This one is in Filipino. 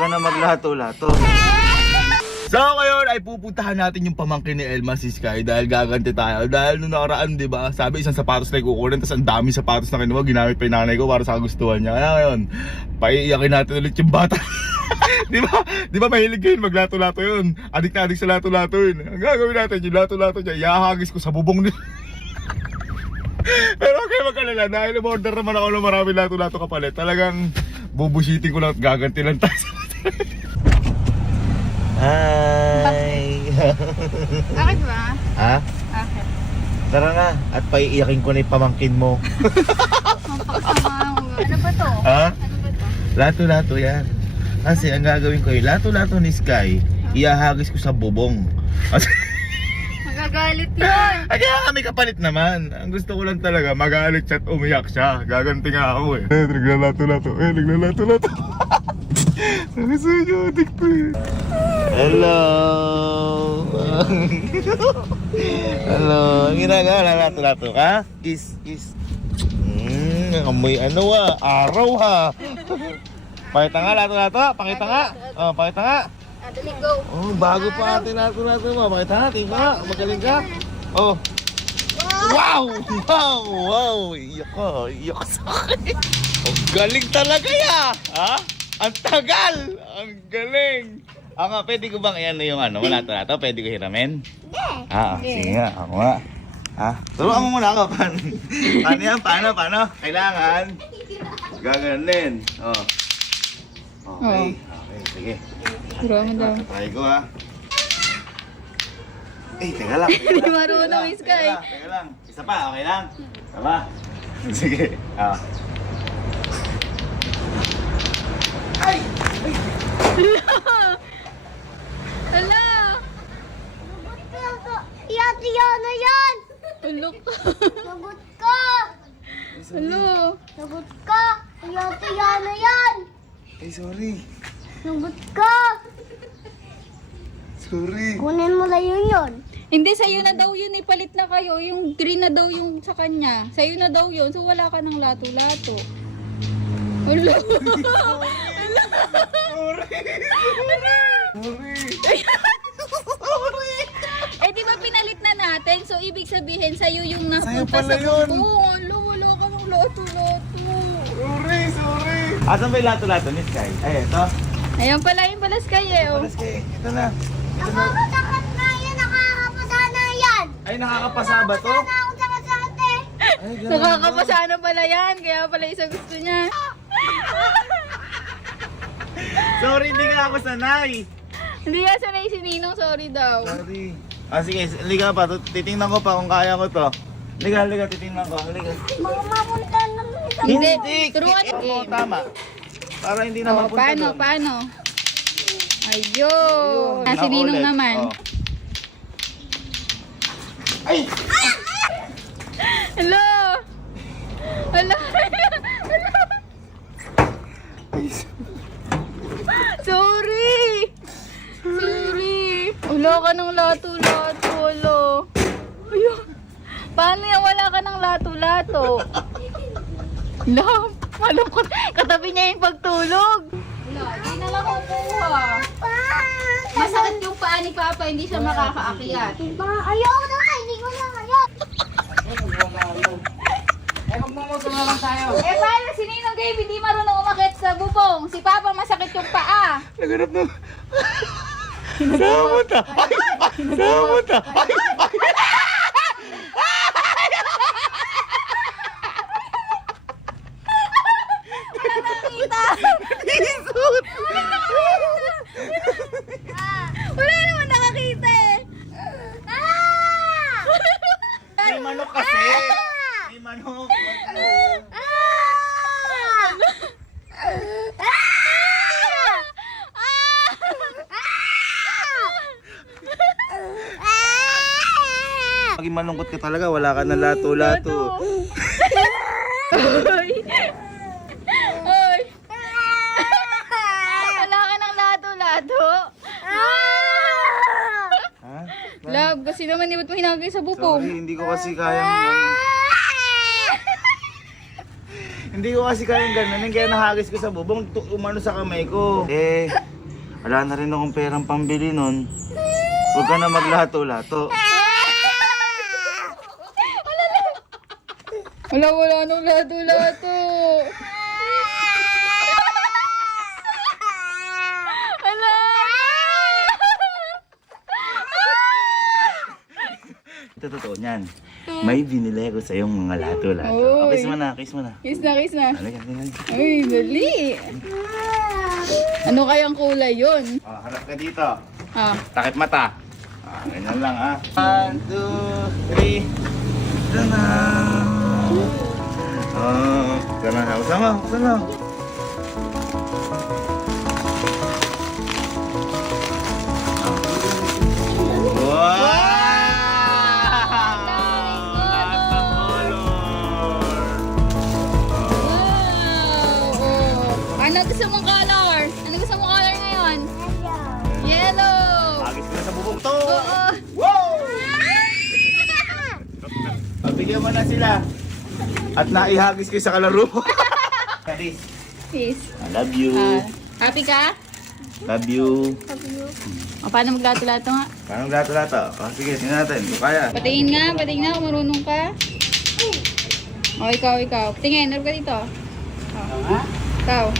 ka na maglato-lato. So ngayon ay pupuntahan natin yung pamangkin ni Elma, si Sky, dahil gaganti tayo. Dahil nung nakaraan, di ba, sabi isang sapatos na kukunin, tapos ang dami sapatos na kinuha, ginamit pa yung nanay ko para sa kagustuhan niya. Kaya ngayon, paiiyakin natin ulit yung bata. Di ba mahilig yun, maglato-lato yun. Adik na adik sa lato-lato yun. Ang gagawin natin, yung lato-lato niya, ihahagis ko sa bubong niya. Pero okay, magkalala, dahil umorder naman ako ng maraming lato-lato kapalit. Talagang bubusitin ko lang at gaganti lang tayo. Hi! Bakit ba? Ha? Bakit? Tara na, at paiiyakin ko na yung pamangkin mo. Mapakasama ko. Ano ba to? Ha? Ano ba to? Lato-lato yan. Kasi ang gagawin ko yung lato-lato ni Sky, ihahagis ko sa bubong. Magagalit yun. Ay, kaya kami kapalit naman. Ang gusto ko lang talaga, magalit siya at umiyak siya. Gaganti nga ako eh. Naglalato-lato. Naglalato-lato. Ano sa inyo, adik ko eh. Hello! Hello! Ang ginagawa, lato-lato ka? Kiss, kiss. Amoy ano araw ha. Pakita nga, lato-lato. Pakita nga. Oh, pakita nga. Dali, go. Oh, bago pa atin lato-lato mo. Pakita natin ka. Magaling ka. Oh. Wow! Wow! Wow! Iyak ka. Iyak ka sa akin. Ang galing talaga ya. Ha? Ang tagal! Ang galing! Pwede ko bang iyan yung lato-lato? Pwede ko hiramin? Sige nga. Ako nga. Turuan mo muna ako. Paano yan? Paano? Kailangan gaganin. Oh. Okay. Okay, sige. Turuan mo daw. Try ko ha. Teka lang. Hindi marunong, Sky. Teka lang. Isa pa, okay lang? Isa pa? Sige. Ay! Hala! Iya na yan! Ulok. Sagot ka! Hello. Sagot ka! Iya na yan! Sorry. Sagot ka! Sorry. Kunin mo lang yun. Hindi, sa'yo na daw yun. Ipalit na kayo. Yung green na daw yung sa kanya. Sa'yo na daw yun. So wala ka ng lato-lato. Hello. Di ba pinalit na natin? So ibig sabihin sa'yo yung napunta sa bubong. Wala ka ng lato-lato. Sorry. Asan ba yung lato-lato ni Sky? Ay, ito. Ayan pala yung balas kayo. Sky, ito na. Nakakatakat na yan! Nakakapasa na yan! Ay, nakakapasa ba to? Sana ako sa kasate! Ay, ganun Nakakapasa na pala yan. Kaya pala isa gusto niya. Sorry, hindi nga ako sanay. Hindi nga sanay si Ninong. Sorry daw. Sorry. Sige, liga pa. Titingnan ko pa kung kaya ko to. Liga, titingnan ko. Liga. Mga mapunta naman ito. Hindi. Turuan Oo, tama. Para hindi na mapunta doon. Paano? Ayun. Si Ninong ulit. naman. Oh. Ay! Hello! Hello! Sorry! Wala ka ng lato-lato. Wala. Ayun. Paano yan wala ka ng lato-lato? Malungkot. Katabi niya yung pagtulog. Wala, hindi na lang kukuha. Masakit yung paa ni Papa, hindi siya makakaakyat. Ayaw na! Hindi ko na ayaw! Paano si Ninong Gabe hindi marunong umakit sa bubong? Si Papa masakit yung paa. Naganap na. Saan ta? Saan ta? Wala nakita. Wala naman nakakita eh. May manok kasi. May manok. Pag malungkot ka talaga, wala ka na lato-lato. Oy. Oy. Wala ka ng lato-lato. Ha? Love, kasi naman iba't mo hinagay sa bubong. Sorry, hindi ko kasi kayang hindi ko kasi kayang gano'n. Kaya nahagis ko sa bubong, umano sa kamay ko. Wala na rin akong perang pambili nun. Huwag ka na maglato-lato. Wala nung lato-lato. Wala. Ito totoo niyan. May binili ko sa iyong mga lato-lato. Oy. Kiss mo na, kiss mo na. Kiss na. Halika, halika. Ay, dali. Ano kayang kulay yun? Oh, harap ka dito. Ah. Takip mata. Ah, ganyan lang ah. 1, 2, 3. Ito na. Oh, ito na. Buksan mo. Wow! Lahat ng color. Wow! Oh. Ano gusto mong color? Ano gusto mong color ngayon? Yellow! Agis ko na sa bubong to. Oo! Wow! Pabigyan mo na sila. At naihagis kayo sa kalaro. Karis, Peace. I love you. Happy ka? Love you. O, paano maglato-lato nga? Parang lato-lato. Oh, sige, tingnan natin. Kung kaya. Patingin nga kung marunong ka. O, ikaw. Tingin, harap ka dito. O. Ikaw.